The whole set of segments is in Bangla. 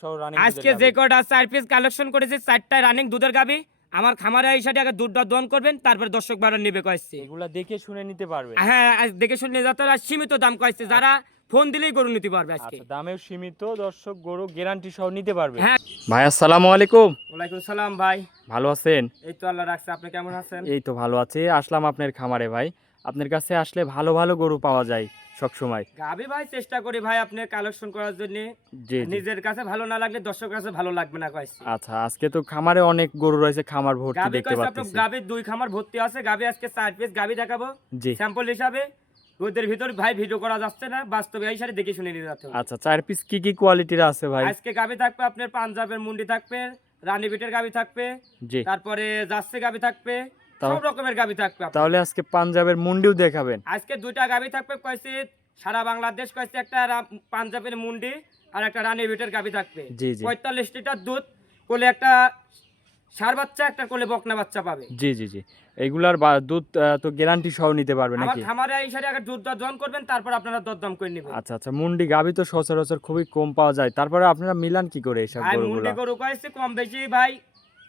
সহ রানিং আজকে যে কটা 4 পিস কালেকশন করেছি 4টা রানিং দুধের গাবি আমার খামারে এসে আগে দুধটা দহন করবেন তারপর দর্শক ভাড়া নিবে কইছে। এগুলা দেখে শুনে নিতে পারবে। হ্যাঁ আজ দেখে শুনে যাতে আর সীমিত দাম কইছে যারা ফোন দিলেই গরু নিতে পারবে আজকে। আচ্ছা দামেও সীমিত, দর্শক গরু গ্যারান্টি সহ নিতে পারবে। হ্যাঁ ভাই আসসালামু আলাইকুম। ওয়ালাইকুম সালাম ভাই। ভালো আছেন? এই তো আল্লাহ রাখছে, আপনি কেমন আছেন? এই তো ভালো আছি। আসলাম আপনার খামারে ভাই। আপনার কাছে আসলে ভালো ভালো গরু পাওয়া যায় সব সময়। গাবি ভাই চেষ্টা করি ভাই আপনি কালেকশন করার জন্য, জি জি। নিজের কাছে ভালো না লাগলে দর্শকের কাছে ভালো লাগবে না কইছে। আচ্ছা আজকে তো খামারে অনেক গরু রয়েছে, খামার ভর্তি গাবি দেখতে কইছে আপনি পাচ্ছি। গাবির দুই খামার ভর্তি আছে, গাবি আজকে 4 পিস গাবি দেখাবো জি। স্যাম্পল হিসাবে। ওদের ভিতর ভাই ভিডিও করা যাচ্ছে না, বাস্তবে এই সাথে দেখে শুনে নিতে যাচ্ছে। আচ্ছা 4 পিস কি কি কোয়ালিটির আছে ভাই? আজকে গাবি থাকবে আপনার পাঞ্জাবের মুন্ডি থাকবে, রানী বিটের গাবি থাকবে, জি। তারপরে জার্সি গাবি থাকবে, সব রকমের গাবি থাকবে আপনার। তাহলে আজকে পাঞ্জাবের মুন্ডিও দেখাবেন? আজকে দুইটা গাবি থাকবে কইছে সারা বাংলাদেশ কইছে, একটা পাঞ্জাবের মুন্ডি আর একটা রানী বিটের গাবি থাকবে। জি জি। 45 লিটার দুধ, কোলে একটা ষাঁড় বাচ্চা একটা কোলে বকনা বাচ্চা পাবে। জি জি জি। এইগুলার দুধ তো গ্যারান্টি সহ নিতে পারবে আমার নাকি? খামারে এই সাথে আগে দুধ দহন করবেন তারপর আপনারা দরদাম করে নেবেন। আচ্ছা আচ্ছা। মুন্ডি গাভী তো সচরাচর খুবই কম পাওয়া যায়, তারপরে আপনারা মিলান কি করে এইসব ভাই গরুগুলো? মুন্ডি গরু কইছে কম বেশি ভাই,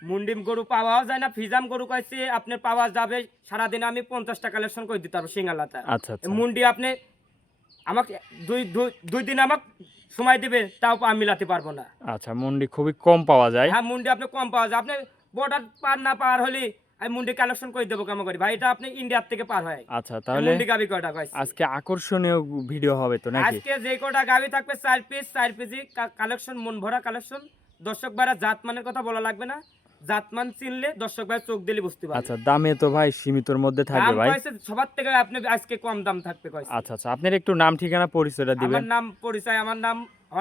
মুন্ডি গরু পাওয়াও যায় না, ফিজাম গরু কইছে আপনি পাওয়া যাবে। সারাদিন আমি 50টা কালেকশন করে দিতে পারবো সিঙ্গালাটা। আচ্ছা আচ্ছা। মুন্ডি আপনি আমাকে দুই দিন আমাকে সময় দিবে, তাও আমি মিলাতে পারবো না। আচ্ছা মুন্ডি খুবই কম পাওয়া যায়। হ্যাঁ মুন্ডি আপনি কম পাওয়া যায়, আপনি বর্ডার পার না পার হলে আমি মুন্ডি কালেকশন করে দেবো কেমন করি ভাই, এটা আপনি ইন্ডিয়ার থেকে পার হয়। আচ্ছা তাহলে মুন্ডি গাবি কয়টা কইছে আজকে আকর্ষণীয় ভিডিও হবে তো নাকি? আজকে যে কটা গাবি থাকবে 4 পিস 4 পিসি কালেকশন, মন ভরা কালেকশন। দর্শক ভাইরা জাতমানের কথা বলা লাগবে না, জাতমান চিনলে দর্শক ভাই চোখ দিলে বুঝতে পারবে। আচ্ছা দামে তো ভাই সীমিতর মধ্যে থাকবে দাম ভাই। কইছে সবার থেকে আপনি আজকে কম দাম থাকবে কইছে। আচ্ছা আচ্ছা। আপনার একটু নাম ঠিকানা পরিচয়টা দিবেন? আমার নাম পরিচয়, আমার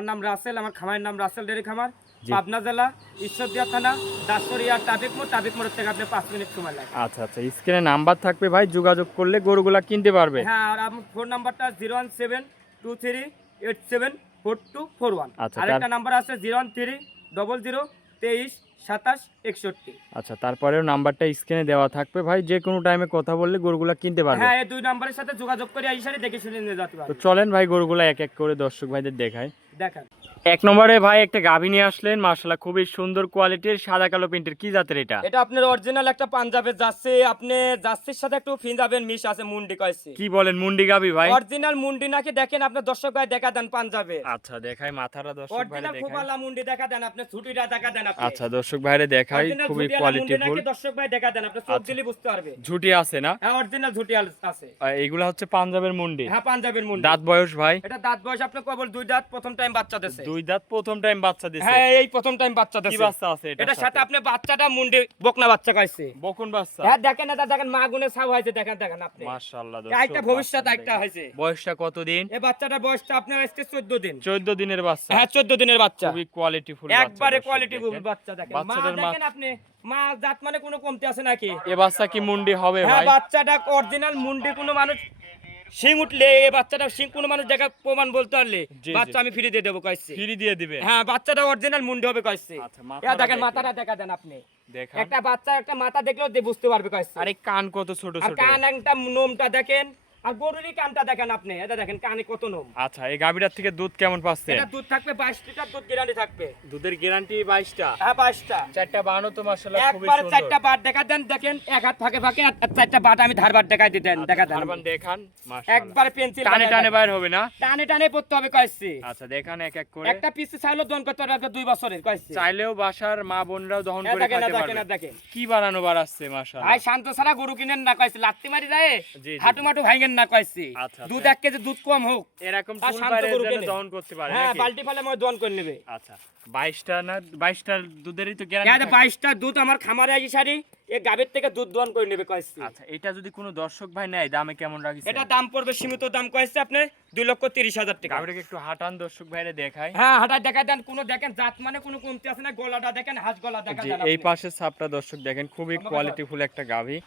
নাম রাসেল, আমার খামারের নাম রাসেল ডেরি খামার, জি। পাবনা জেলা, ঈশ্বরদীয়া থানা, দাসরিয়া ট্রাফিক মোড় থেকে আপনি 5 মিনিট সময় লাগে। আচ্ছা আচ্ছা। স্ক্রিনে নাম্বার থাকবে ভাই, যোগাযোগ করলে গরুগুলা কিনতে পারবে। হ্যাঁ আর আমার ফোন নাম্বারটা 01723874241। আচ্ছা, আরেকটা নাম্বার আছে 01300232761। আচ্ছা তারপরেও নাম্বারটা স্ক্রিনে দেওয়া থাকবে ভাই, যে কোনো টাইমে কথা বললে গরুগুলা কিনতে পারবে। হ্যাঁ এই দুই নাম্বারের সাথে যোগাযোগ করে এই সাথে দেখে শুনে নিয়ে যেতে তো পারবে। চলেন ভাই গরুগুলা এক এক করে দর্শক ভাইদের দেখায়। দেখেন এক নম্বরে ভাই একটা গাভী নিয়ে আসলেন, মাশাআল্লাহ খুবই সুন্দর কোয়ালিটির, সাদা কালো প্রিন্টের। কি জাতের এটা? এটা আপনার অরিজিনাল একটা পাঞ্জাবের জার্সি, আপনি জার্সির সাথে একটু ফিঞ্জাবের মিশ আছে, মুন্ডি কইছে। কি বলেন, মুন্ডি গাভী ভাই? অরিজিনাল মুন্ডি নাকি দেখেন আপনার দর্শক ভাই দেখা দেন পাঞ্জাবের। আচ্ছা দেখাই, মাথাটা দর্শক ভাইরে অরিজিনাল দেখাই। ফুপালা মুন্ডি দেখা দেন, আপনি ছুটিটা দেখা দেন আপনি। আচ্ছা দর্শক ভাইরে দেখাই, Original খুবই ঝুটিয়ালা মুন্ডি কোয়ালিটিফুল। নাকি দর্শক ভাই দেখা দেন, আপনি চোখ আচ্ছা। দিলে বুঝতে পারবে। ঝুটি আছে না? হ্যাঁ অরিজিনাল ঝুটিয়াল আছে। এইগুলা হচ্ছে পাঞ্জাবের মুন্ডি। হ্যাঁ পাঞ্জাবের মুন্ডি। দাঁত বয়স ভাই? এটা দাঁত বয়স আপনি কেবল 2 দাঁত, প্রথম টাইম বাচ্চা দিছে। 2 দাঁত, প্রথম টাইম বাচ্চা দিছে। হ্যাঁ এই প্রথম টাইম বাচ্চা কি দিছে। বাচ্চা আছে এটা? এটার সাথে আপনি বাচ্চাটা মুন্ডি বকনা বাচ্চা কইছে। বকন বাচ্চা। হ্যাঁ দেখেন এটা দেখেন, মা গুনে ছাউ হয়েছে, দেখেন দেখেন আপনি। মাশাআল্লাহ একটা ভবিষ্যৎ একটা হয়েছে। বয়সটা কতদিন? এই বাচ্চাটার বয়সটা আপনার আজকে 14 দিন। 14 দিনের বাচ্চা। হ্যাঁ 14 দিনের বাচ্চা। খুবই কোয়ালিটিফুল একবারে কোয়ালিটিফুল বাচ্চা দেখেন। মা বাচ্চাটার দেখেন আপনি, মা জাত মানে কোনো কমতি আছে নাকি? এ বাচ্চা কি মুন্ডি হবে হ্যাঁ ভাই? বাচ্চাটা অরিজিনাল মুন্ডি, কোনো মানুষ শিং উঠলে এই বাচ্চাটা শিং কোনো মানুষ দেখা প্রমাণ বলতে পারলে জি, বাচ্চা আমি ফ্রি দিয়ে দেবো কইছে। ফ্রি দিয়ে দিবে? হ্যাঁ বাচ্চাটা অরিজিনাল মুন্ডি হবে কইছে। আচ্ছা ইয়া দেখেন দেখেন। মাথাটা দেখা দেন আপনি, দেখান। একটা বাচ্চা একটা মাথা দেখলেও বুঝতে পারবে কইছে। আরে কান কত ছোট আর ছোট। কান একটা নোমটা দেখেন, আর গরুরই কানটা দেখেন আপনি, এটা দেখেন কানে কত নোম। আচ্ছা এই গাভীটার থেকে দুধ কেমন পাচ্ছেন? এটা দুধ থাকবে 22 লিটার, দুধ গ্যারান্টি থাকবে। দুধের গ্যারান্টি 22টা। হ্যাঁ 22টা। চারটা বানো তো মাশাআল্লাহ খুবই একবার সুন্দর। 4টা বাট দেখা দেন, দেখেন এক হাত ফাঁকে ফাঁকে আর 4টা বাট আমি ধারবার দেখাই দিতেন, দেখা দেন ধারবান দেখান। মাশাআল্লাহ একবার পেন্সিল টানে টানে বাইর হবে না? টানে টানে পড়তে হবে কইছে। আচ্ছা দেখান এক এক করে। একটা পিস চাইলেও দহন করতে পারবে 2 বছরের কইছে। চাইলেও বাসার মা বোনরাও দহন করে দেখেন খেতে দেখেন পারবে। দেখেন কি বানানো বাড়াচ্ছে মাশাআল্লাহ। ভাই শান্ত ছাড়া গরু কিনেন না কইছে, লাত্তি মারি যায় জি, জি। হাঁটু মাটু ভাঙেন না কইছে। আচ্ছা, দুধ আচ্ছা। 1 কেজি দুধ কম হোক, এরকম আর ফুল শান্ত বাইরে গরু যেন কিনে। দহন করতে পারে হ্যাঁ নাকি? বালতি ফেলে মই দহন করে নেবে। আচ্ছা 22টা না 22টা দুধেরই তো হ্যাঁ গ্যারান্টি। 22টা দুধ আমার খামারে আসি সারি এই গাবের থেকে দুধ দহন করে নেবে কইছে। আচ্ছা এটা যদি কোনো দর্শক ভাই নেয় দামে কেমন রাখিছেন? এটা দাম পড়বে সীমিত দাম কইছে আপনি 2,30,000 টাকা। গাভীটাকে একটু হাঁটান দর্শক ভাইরে দেখায়। হ্যাঁ হাঁটা দেখা দেন, কোনো দেখেন জাত মানে কোনো কমতি আছে না, গলাটা দেখেন হাঁস গলা দেখা জি দেন এই আপনি। পাশের ছাপটা দর্শক দেখেন, খুবই কোয়ালিটিফুল একটা গাভী।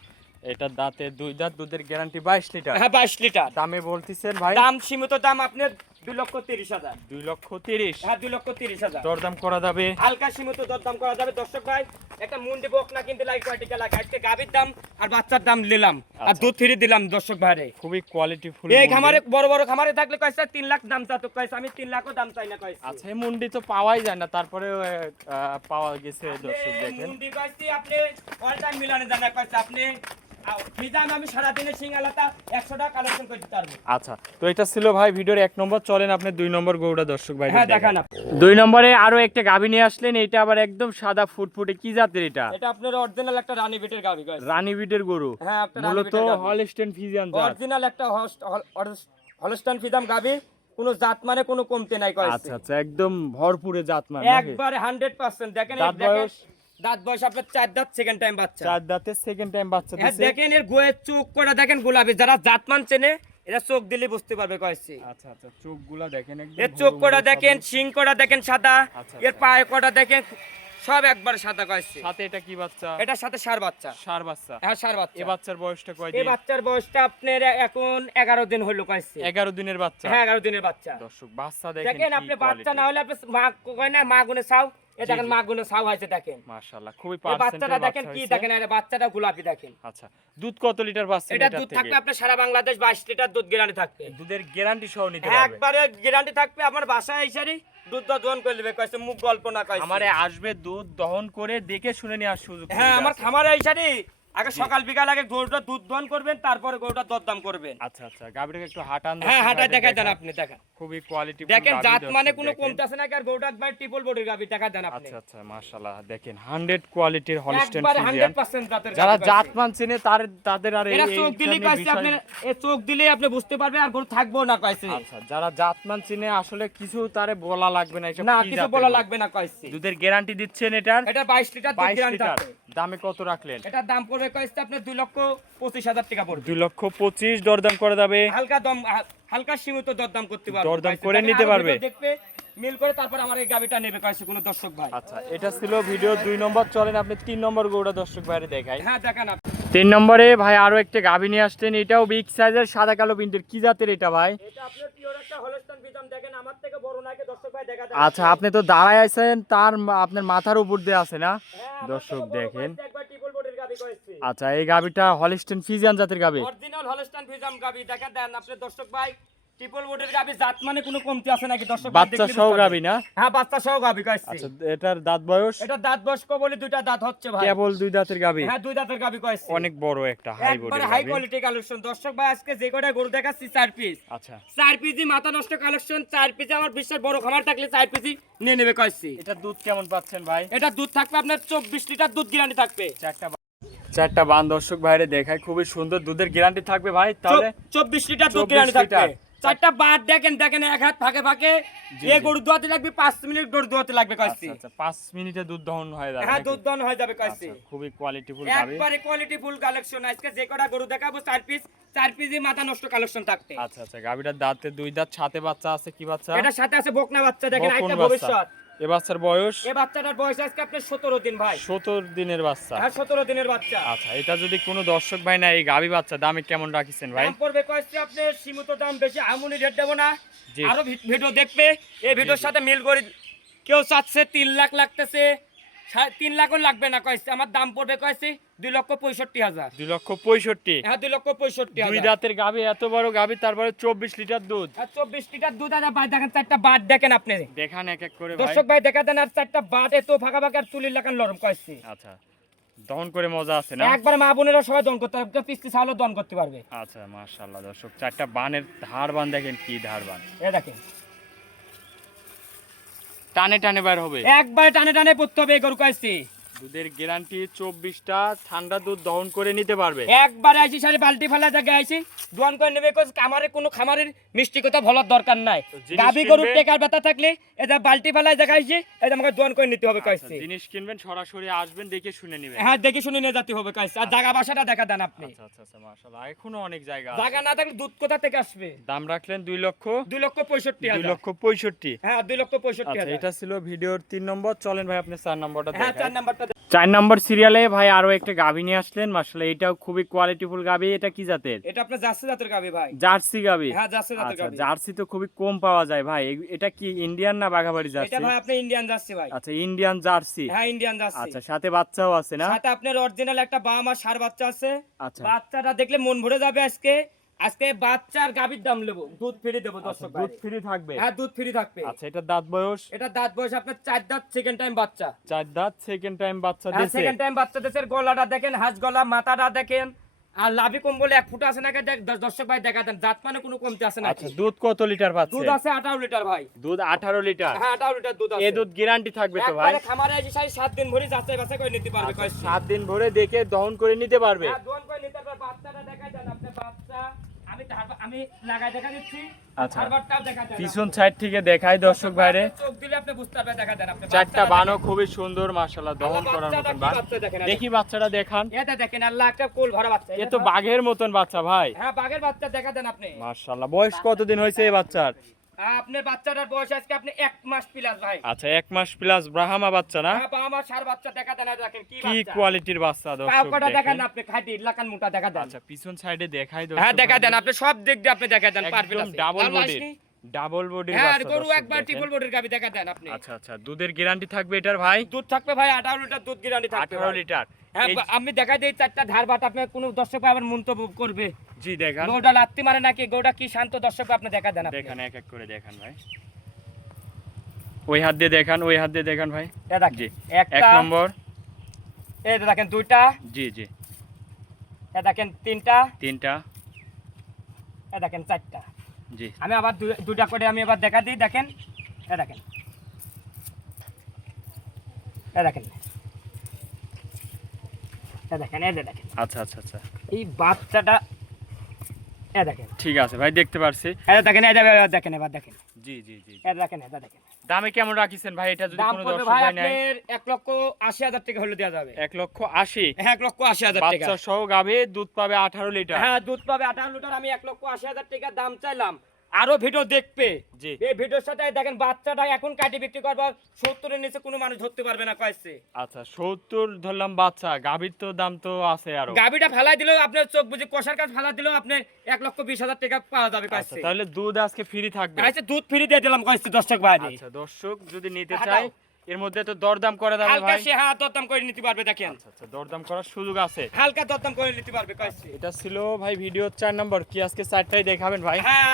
এটা দাঁতে 2 দাঁত, দুধের গ্যারান্টি 22 লিটার। হ্যাঁ 22 লিটার। দামে বলতেছেন ভাই? দাম সীমিত দাম, আপনি 2,30,000। 2,30,000 হ্যাঁ 2,30,000। দরদাম করা যাবে। হালকা সীমিত দরদাম করা যাবে দর্শক ভাই। একটা মুন্ডি বক না কিনতে লাগে কয়টিকা লাগে, আজকে গাভীর দাম আর বাচ্চার দাম নিলাম আর আচ্ছা। দুধ ফ্রি দিলাম দর্শক ভাইরে। খুবই কোয়ালিটিফুল এই খামারে বড় বড় খামারে থাকলে কইছে 3 লাখ দাম চাতো, কইছে আমি 3 লাখও দাম চাই না কইছে। আচ্ছা, এই মুন্ডি তো পাওয়াই যায় না, তারপরে পাওয়া গেছে দর্শক দেখেন। মুন্ডি কইছি আপনি অল টাইম মিলানে জানা কইছে আপনি ফিজাম আমি সারা দিনে সিঙ্গালাটা 100 টাকা কালেকশন করে দিতে পারবো। আচ্ছা, তো এটা ছিল ভাই ভিডিওর 1 নম্বর। চলেন আপনি 2 নম্বর গরুটা দর্শক ভাই হ্যাঁ দেখান। 2 নম্বরে আরো একটা গাভী নিয়ে আসলেন, এটা আবার একদম সাদা ফুটফুটে, কি জাতের এটা? এটা আপনার অরিজিনাল একটা রানী বিটের গাভী কইছে। রানী বিটের গরু। হ্যাঁ একটা রানী মূলত বিটের গাভী। হলস্টেইন ফ্রিজিয়ান জাত। অরিজিনাল একটা হলস্টাইন ফিজাম গাভী, কোনো জাত মানে কোনো কমতে নাই কইছে। আচ্ছা আচ্ছা, একদম ভরপুরে জাত মান। একবারে 100%। দেখেন দাঁত দেখেন বয়স? দাঁত বয়স আপনার 4 দাঁত, সেকেন্ড টাইম বাচ্চা। 4 দাঁতের সেকেন্ড টাইম বাচ্চা হ্যাঁ দিছে। দেখেন এর গোয়ের চোখ করা দেখেন গোলাপি, যারা জাতমান চেনে এরা চোখ দিলে বুঝতে পারবে কইছে। আচ্ছা আচ্ছা, চোখগুলা দেখেন একদম। এর চোখ করা ভরপুরে দেখেন, সাদা। শিং করা দেখেন সাদা, আচ্ছা, এর পায়ে করা দেখেন সব একবার সাদা কইছে। সাথে এটা কি বাচ্চা? এটার সাথে সার বাচ্চা। ষাঁড় বাচ্চা। হ্যাঁ সার বাচ্চা। এই বাচ্চার বয়সটা এই কয়দিন? বাচ্চার বয়সটা আপনার এখন 11 দিন হলো কইছে। 11 দিনের বাচ্চা। হ্যাঁ 11 দিনের বাচ্চা। দর্শক বাচ্চা দেখেন। দেখেন আপনি বাচ্চা না হলে আপনি মা কয় না মা গুনে চাও, এ দেখেন মা গুনে চাও হয়েছে দেখেন। মাশাআল্লাহ, খুবই এই বাচ্চাটা দেখেন কি দেখেন, আর বাচ্চাটা গোলাপি দেখেন। আচ্ছা, দুধ কত লিটার পাচ্ছেন এটা এটার দুধ থেকে? থাকবে আপনার সারা বাংলাদেশ 22 লিটার দুধ গ্যারান্টি থাকবে। দুধের গ্যারান্টি সহ নিতে পারবে। একবারে গ্যারান্টি থাকবে। আমার বাসায় এসে দুধ দহন করে নেবে কইছে, মুখ গল্প না কইছে। আমারে আসবে দুধ দহন করে দেখে শুনে নেওয়ার সুযোগ। হ্যাঁ সুবিধা আমার আছে। খামারে এসে আগে সকাল বিকাল আগে গরুটা দুধ দহন করবেন, তারপরে গরুটা দরদাম করবেন। আচ্ছা আচ্ছা, গাবিটাকে একটু হাঁটান। হ্যাঁ হাঁটায় দেখাই দেন আপনি দেখেন। খুবই কোয়ালিটি। দেখেন জাত মানে কোনো কমতে আছে না, আর গরুটা একবার ট্রিপল বডির গাবি দেখা দেন আপনি। আচ্ছা আচ্ছা, মাশাআল্লাহ দেখেন 100 কোয়ালিটির হলস্টেইন একবারে ফ্রিজিয়ান। 100% জাতের যারা গাভী জাত পাইছে। মান চেনে তাদের আর এরা চোখ দিলেই কইছে আপনি, এই চোখ দিলেই আপনি বুঝতে পারবে আর গরু থাকবো না কইছে। আচ্ছা, যারা জাত মান চিনে আসলে কিছু তারে বলা লাগবে না, এসব না কি কিছু জাতের বলা গরু। লাগবে না কইছে। দুধের গ্যারান্টি দিচ্ছেন এটার? এটা 22 লিটার দুধ 22 গ্যারান্টি লিটার। থাকবে। দামে কত রাখলেন? এটার দাম পড়বে কইছে আপনার 2,25,000 টাকা পড়বে। 2,25,000 দরদাম করে যাবে। হালকা সীমিত দরদাম করতে পারবে। দরদাম কইছে। করে দেখেন নিতে আরো পারবে। ভিডিও দেখবে, মিল করে তারপর আমার এই গাবিটা নেবে কইছে কোন দর্শক ভাই। আচ্ছা, এটা ছিল ভিডিও 2 নম্বর। চলেন আপনি 3 নম্বর গরুটা দর্শক ভাইরে দেখাই। হ্যাঁ দেখেন আপনি। 3 নম্বরে ভাই আরো একটা গাভী নিয়ে আসছেন, এটাও বিগ সাইজের সাদা কালো প্রিন্টের, কি জাতের এটা ভাই? এটা আপনার পিওর একটা হলস্টাইন ফ্রিজিয়ান, দেখেন আমার থেকে বড় নাকি দর্শক ভাই দেখা যায়। আচ্ছা, আপনি তো দাঁড়ায় আছেন, তার আপনার মাথার উপর দিয়ে আছে না হ্যাঁ, আমার দর্শক থেকে বড় দেখেন। কইছে, একবার ট্রিপল বডির গাবি কইছে। আচ্ছা, এই গাভীটা হলস্টেইন ফ্রিজিয়ান জাতের গাভী। অরিজিনাল হলস্টাইন ফ্রিজিয়ান গাবি দেখেন দেন আপনি দর্শক ভাই। ট্রিপল বডির গাবি জাত মানে কোনো কমতি আছে নাকি দর্শক ভাই? বাচ্চা দেখলে সহ বুঝতে গাভী না? পারবে। হ্যাঁ বাচ্চা সহ গাবি কইছে। আচ্ছা, এটার দাঁত বয়স? এটা দাঁত বয়স্ক বলে দুইটা দাঁত হচ্ছে ভাই। কেবল 2 দাঁতের গাভী। হ্যাঁ দুই দাঁতের গাবি কইছে। অনেক বড় একটা হাই একবারে বডির হাই গাভী। কোয়ালিটি কালেকশন দর্শক ভাই। আজকে যে কয়টা গরু দেখাচ্ছি 4 পিস, আচ্ছা, 4 পিসই মাথা নষ্ট কালেকশন। 4 পিসে আমার বিশ্বের বড় খামার থাকলে 4 পিসই নিয়ে নেবে কইছি। এটা দুধ কেমন পাচ্ছেন ভাই? এটা দুধ থাকবে আপনার 24 লিটার দুধ গ্যারান্টি থাকবে। চারটা বান দর্শক ভাইরে দেখায়, খুবই সুন্দর দুধের গ্যারান্টি থাকবে ভাই। তাহলে 24 লিটার দুধ 24 গ্যারান্টি থাকবে। লিটার। চারটা বাদ দেখেন দেখেন, এক হাত ফাঁকে ফাঁকে জি, এই জি। গরু দোয়াতে লাগবে 5 মিনিট, গরু দোয়াতে লাগবে কইছি। আচ্ছা আচ্ছা, 5 মিনিটে দুধ দহন হয়ে যাবে হ্যাঁ নাকি? দুধ দহন হয়ে যাবে কইছি। আচ্ছা, খুবই কোয়ালিটিফুল গাভী। একবারে কোয়ালিটি ফুল কালেকশন। আজকে যে কটা গরু দেখাবো 4 পিস, 4 পিসই মাথা নষ্ট কালেকশন থাকবে। আচ্ছা আচ্ছা, গাভীটার দাঁতে 2 দাঁত, সাথে বাচ্চা আছে, কি বাচ্চা? এটার সাথে আছে বকনা বাচ্চা, দেখেন বকন একটা বাচ্চা। ভবিষ্যৎ। এ বাচ্চার বয়স? এই বাচ্চাটার বয়স আজকে আপনার 17 দিন ভাই। 17 দিনের বাচ্চা। হ্যাঁ 17 দিনের বাচ্চা। আচ্ছা, এটা যদি কোনো দর্শক ভাই না এই গাভী বাচ্চা দামে কেমন রাখিছেন ভাই? দাম পড়বে কয়েছে আপনি সীমিত দাম, বেশি আমুনি রেট দেবো না। জি। আরো ভিডিও দেখবে, এই ভিডিওর সাথে মিল করে কেউ চাচ্ছে 3 লাখ লাগতেছে, 3 লাখও লাগবে না কয়েছে। আমার দাম পড়বে কয়েছে 2,65,000। 2,65,000। হ্যাঁ 2,65,000। 2 দাঁতের গাভী, এত বড় গাভী, তারপরে 24 লিটার দুধ। আর 24 লিটার দুধ আছে ভাই। দেখেন 4টা বাট দেখেন আপনি দেখান এক এক করে ভাই। দর্শক ভাই, দেখা দেন। আর 4টা বাট এত ফাঁকা ফাঁকা আর তুলির লাগান নরম কয়েছে। আচ্ছা, দহন করে মজা আছে না? একবার মা বোনেরা সবাই দন করতে পারবে, পিস্তি ছাগলও দন করতে পারবে। আচ্ছা, মাশাআল্লাহ দর্শক, 4টা বানের ধার বান দেখেন, কি ধার বান, এ দেখেন টানে টানে বের হবে। একবার টানে টানে পড়তে হবে এই গরু কয়েছে। দুধের গ্যারান্টি 24টা, ঠান্ডা দুধ দহন করে নিতে পারবে। একবারে আইছি সারে বালতি ফেলা জায়গায় আইছি দোয়ান করে নেবে। খামারে কোনো খামারের মিষ্টি কথা বলার দরকার নাই। জিনিস গাবি গরুর কিনবে? টেকার ব্যথা থাকলে এটা বালতি ফেলা জায়গায় আইছি, এটা আমাকে দোয়ান করে নিতে হবে আচ্ছা, কয়েছে। জিনিস কিনবেন সরাসরি আসবেন, দেখে শুনে নেবেন। হ্যাঁ দেখে শুনে নিয়ে যেতে হবে কয়েছে। আর জায়গা বাসাটা দেখা দেন আপনি। আচ্ছা আচ্ছা আচ্ছা, মাশাআল্লাহ, এখনো অনেক জায়গা আছে। জায়গা না থাকলে দুধ কোথা থেকে আসবে? দাম রাখলেন 2,65,000। 2,65,000। 2,65,000। হ্যাঁ আচ্ছা, 2,65,000। এটা ছিল ভিডিওর 3 নম্বর। চলেন ভাই আপনি 4 নম্বরটা হ্যাঁ দেখান। 4 নাম্বারটা 4 নম্বর সিরিয়ালে ভাই আরো একটা গাভী নিয়ে আসলেন, মাশাআল্লাহ এটাও খুবই কোয়ালিটিফুল গাভী। এটা কি জাতের? এটা আপনার জার্সি জাতের গাবি ভাই। জার্সি গাভী। হ্যাঁ জার্সি জাতের আচ্ছা, গাবি। জার্সি তো খুবই কম পাওয়া যায় ভাই। এটা কি ইন্ডিয়ান না বাঘাবাড়ি এটা জার্সি? ভাই আপনি ইন্ডিয়ান জার্সি ভাই। আচ্ছা, ইন্ডিয়ান জার্সি। হ্যাঁ ইন্ডিয়ান জার্সি। আচ্ছা, সাথে বাচ্চাও আছে না? সাথে আপনার অরিজিনাল একটা বাবা মা ষাঁড় বাচ্চা আছে। আচ্ছা, বাচ্চাটা দেখলে মন ভরে যাবে। আজকে বাচ্চার গাবির দাম নেবো, দুধ ফ্রি দেবো দর্শক ভাই। দুধ ফ্রি থাকবে? হ্যাঁ দুধ ফ্রি থাকবে। আচ্ছা, এটা দাঁত বয়স? এটা দাঁত বয়স আপনার 4 দাঁত, সেকেন্ড টাইম বাচ্চা। 4 দাঁত, সেকেন্ড টাইম বাচ্চা হ্যাঁ দিয়েছে। সেকেন্ড টাইম বাচ্চা দেশের গলাটা দেখেন, হাঁস গলা, মাথাটা দেখেন, আর লাভি কম্বলে 1 ফুট আছে নাকি দর্শক ভাই দেখা দেন। দাঁত মানে কোনো কমতি আছে নাকি? আচ্ছা, দুধ কত লিটার পাচ্ছে? দুধ আছে 18 লিটার ভাই। দুধ 18 লিটার? হ্যাঁ 18 লিটার দুধ আছে। এই দুধ গ্যারান্টি থাকবে তো ভাই? একবারে খামারে এসে 7 দিন ভরে যাচাই বাছাই করে নিতে পারবে। আচ্ছা, 7 দিন ভরে দেখে দহন করে নিতে পারবে? হ্যাঁ দোয়ান করে নিতে পারবে। বাচ্চাটা দেখাই দেন আপনি। বাচ্চা আমি লাগাই দেখা দিচ্ছি। আচ্ছা, ধারবারটাও দেখা দেন। পিছন সাইড থেকে দেখাই দর্শক ভাইরে। চোখ দিলে আপনি বুঝতে পারবেন। দেখা দেন আপনি। চারটা বানও খুবই সুন্দর মাশাআল্লাহ, দহন করার বাচ্চাটা মতন কি বান। বাচ্চা দেখেন। দেখি বাচ্চাটা দেখান। এটা দেখেন আল্লাহ একটা কোল ভরা বাচ্চা। এ তো বাঘের মতন বাচ্চা ভাই। হ্যাঁ বাঘের বাচ্চা দেখা দেন আপনি। মাশাআল্লাহ, বয়স কতদিন হয়েছে এই বাচ্চার? আপনার বাচ্চাটার বয়স আজকে আপনি 1 মাস প্লাস ভাই। আচ্ছা, 1 মাস প্লাস ব্রাহ্মা বাচ্চা না? হ্যাঁ বাবা মা ষাঁড় বাচ্চা দেখা দেন। আর দেখেন কি কি বাচ্চা। কোয়ালিটির বাচ্চা দর্শক কাউকাটা দেখেন দেখেন। আপনি, খাঁটি লাকান মোটা দেখা দেন। আচ্ছা, পিছন সাইডে দেখাই দর্শক। হ্যাঁ দেখা দেন আপনি, সব দিক দিয়ে আপনি দেখা দেন। পারবেন একদম ডাবল বডির, ডাবল বডির হ্যাঁ আর বাচ্চা গরু দর্শক একবার দেখেন। ট্রিপল বডির গাবি দেখা দেন আপনি। আচ্ছা আচ্ছা, দুধের গ্যারান্টি থাকবে এটার ভাই? দুধ থাকবে ভাই 18 লিটার দুধ গ্যারান্টি থাকবে। 18 লিটার? হ্যাঁ এই- আমি দেখাই দিই 4টা ধার বাট। আপনি কোনো দর্শক ভাই আবার মন্তব্য করবে জি দেখান। গরুটা লাত্তি মারে নাকি, গরুটা কি শান্ত, দর্শক আপনি দেখা দেন আপনি। দেখান, এক এক করে দেখান ভাই। ওই হাত দিয়ে দেখান, ওই হাত দিয়ে দেখান ভাই। এটা দেখেন জি, একটা, 1 নম্বর। এটা দেখেন 2টা, জি জি, এটা দেখেন 3টা, 3টা। এটা দেখেন 4টা। জি, আমি আবার 2টা করে আমি আবার দেখা দিই। দেখেন এটা দেখেন, এটা দেখেন, এটা দেখেন, এটা দেখেন আচ্ছা আচ্ছা আচ্ছা, এই বাচ্চাটা। এটা দেখেন, ঠিক আছে ভাই, দেখতে পারছি। এটা দেখেন, এটা দেখেন, এবার দেখেন, জি জি জি। এটা দেখেন, এটা দেখেন। দামে কেমন রাখিছেন ভাই এটা, যদি দাম কোনো পড়বে দর্শক ভাই ভাই নেয়? আপনার 1,80,000 টাকা হলে দেওয়া যাবে। 1,80,000? 1,80,000 টাকা। বাচ্চা সহ গাভী, দুধ পাবে 18 লিটার? হ্যাঁ দুধ পাবে 18 লিটার। আমি 1,80,000 টাকা দাম চাইলাম। আরো ভিডিও দেখবে। জি। এই ভিডিওর সাথে দেখেন বাচ্চাটা এখন কাটি বিক্রি করবো 70 এর নিচে কোনো মানুষ ধরতে পারবে না কয়েছে। আচ্ছা, 70 ধরলাম বাচ্চা, গাভীর তো দাম তো আছে আরো। গাবিটা ফেলাই দিলেও আপনার চোখ বুঝে, কষার কাজ ফেলা দিলেও আপনি 1,20,000 টাকা পাওয়া যাবে আচ্ছা, কয়েছে। তাহলে দুধ আজকে ফ্রি থাকবে? কয়েছে দুধ ফ্রি দিয়ে দিলাম কয়েছে দর্শক ভাই। আচ্ছা, দর্শক যদি নিতে হাঁটাও। চায় এর মধ্যে তো দরদাম করা যাবে হালকা ভাই? সে হ্যাঁ দরদাম করে নিতে পারবে। দেখেন আচ্ছা আচ্ছা, দরদাম করার সুযোগ আছে? হালকা দরদাম করে নিতে পারবে কয়েছে। এটা ছিল ভাই ভিডিও 4 নম্বর। কি আজকে 4টাই দেখাবেন ভাই? হ্যাঁ